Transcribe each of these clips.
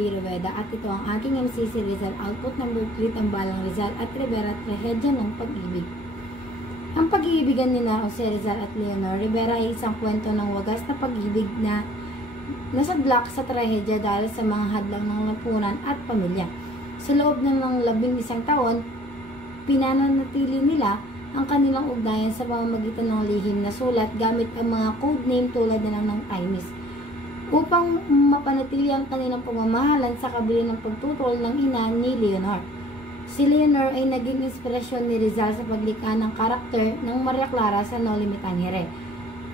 B. Reveda at ito ang aking MC si Rizal. Output number 3, Tambalang Rizal at Rivera, Trahedya ng Pag-ibig. Ang pag-iibigan nila Jose Rizal at Leonor Rivera ay isang kwento ng wagas na pag-ibig na nasadlak sa trahedya dahil sa mga hadlang ng lipunan at pamilya. Sa loob ng 11 taon, pinananatili nila ang kanilang ugnayan sa pamamagitan ng lihim na sulat gamit ang mga codename tulad na lang ng Times upang mapanatili ang kanilang pagmamahalan sa kabila ng pagtutol ng ina ni Leonor. Si Leonor ay naging inspirasyon ni Rizal sa paglikha ng karakter ng Maria Clara sa No Limit Tangere.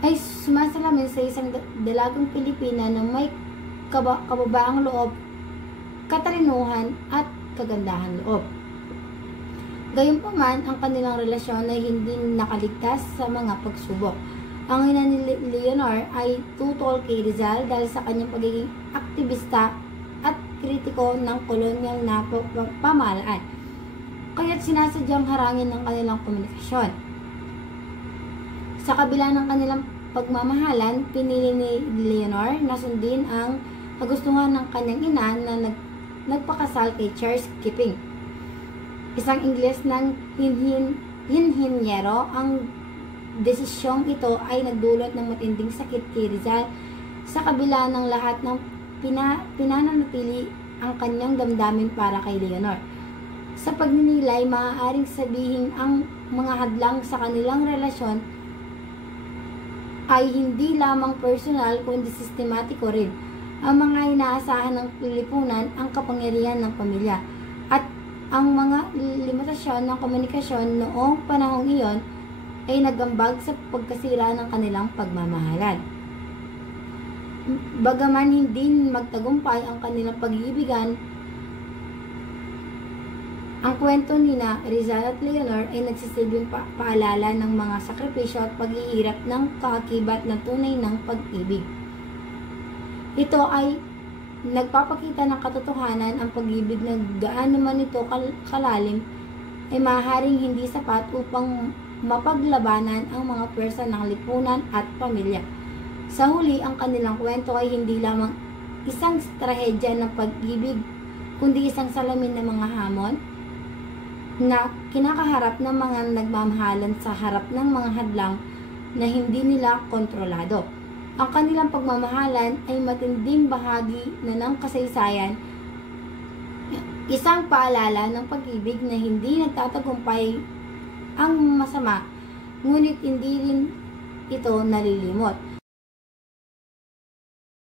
Ay sumasalamin sa isang dalagang Pilipina na may kababaang loob, katalinuhan at kagandahan loob. Gayunpaman, ang kanilang relasyon ay hindi nakaligtas sa mga pagsubok. Ang ina ni Leonor ay tutol kay Rizal dahil sa kanyang pagiging aktivista at kritiko ng kolonyal na pamahalaan, kaya't sinasadyang harangin ng kanilang komunikasyon. Sa kabila ng kanilang pagmamahalan, pinili ni Leonor na sundin ang kagustuhan ng kanyang ina na nagpakasal kay Charles Keeping, isang Ingles ng inhinyero. Ang desisyong ito ay nagdulot ng matinding sakit kay Rizal sa kabila ng lahat ng pinananatili ang kanyang damdamin para kay Leonor. Sa pagninilay, maaaring sabihin ang mga hadlang sa kanilang relasyon ay hindi lamang personal kundi sistematiko rin. Ang mga inaasahan ng lipunan, ang kapangyarihan ng pamilya, at ang mga limitasyon ng komunikasyon noong panahong iyon ay nagambag sa pagkasira ng kanilang pagmamahalan. Bagaman hindi magtagumpay ang kanilang pag-iibigan, ang kwento ni Rizal at Leonor ay nagsisilbing paalala ng mga sakripisyo at paghihirap ng kaakibat ng tunay ng pag-ibig. Ito ay nagpapakita ng katotohanan ang pag-ibig na gaano man ito kalalim ay maaaring hindi sapat upang mapaglabanan ang mga pwersa ng lipunan at pamilya. Sa huli, ang kanilang kwento ay hindi lamang isang trahedya ng pag-ibig, kundi isang salamin ng mga hamon na kinakaharap ng mga nagmamahalan sa harap ng mga hadlang na hindi nila kontrolado. Ang kanilang pagmamahalan ay matinding bahagi na ng kasaysayan, isang paalala ng pag-ibig na hindi nagtatagumpay ang masama, ngunit hindi rin ito nalilimot.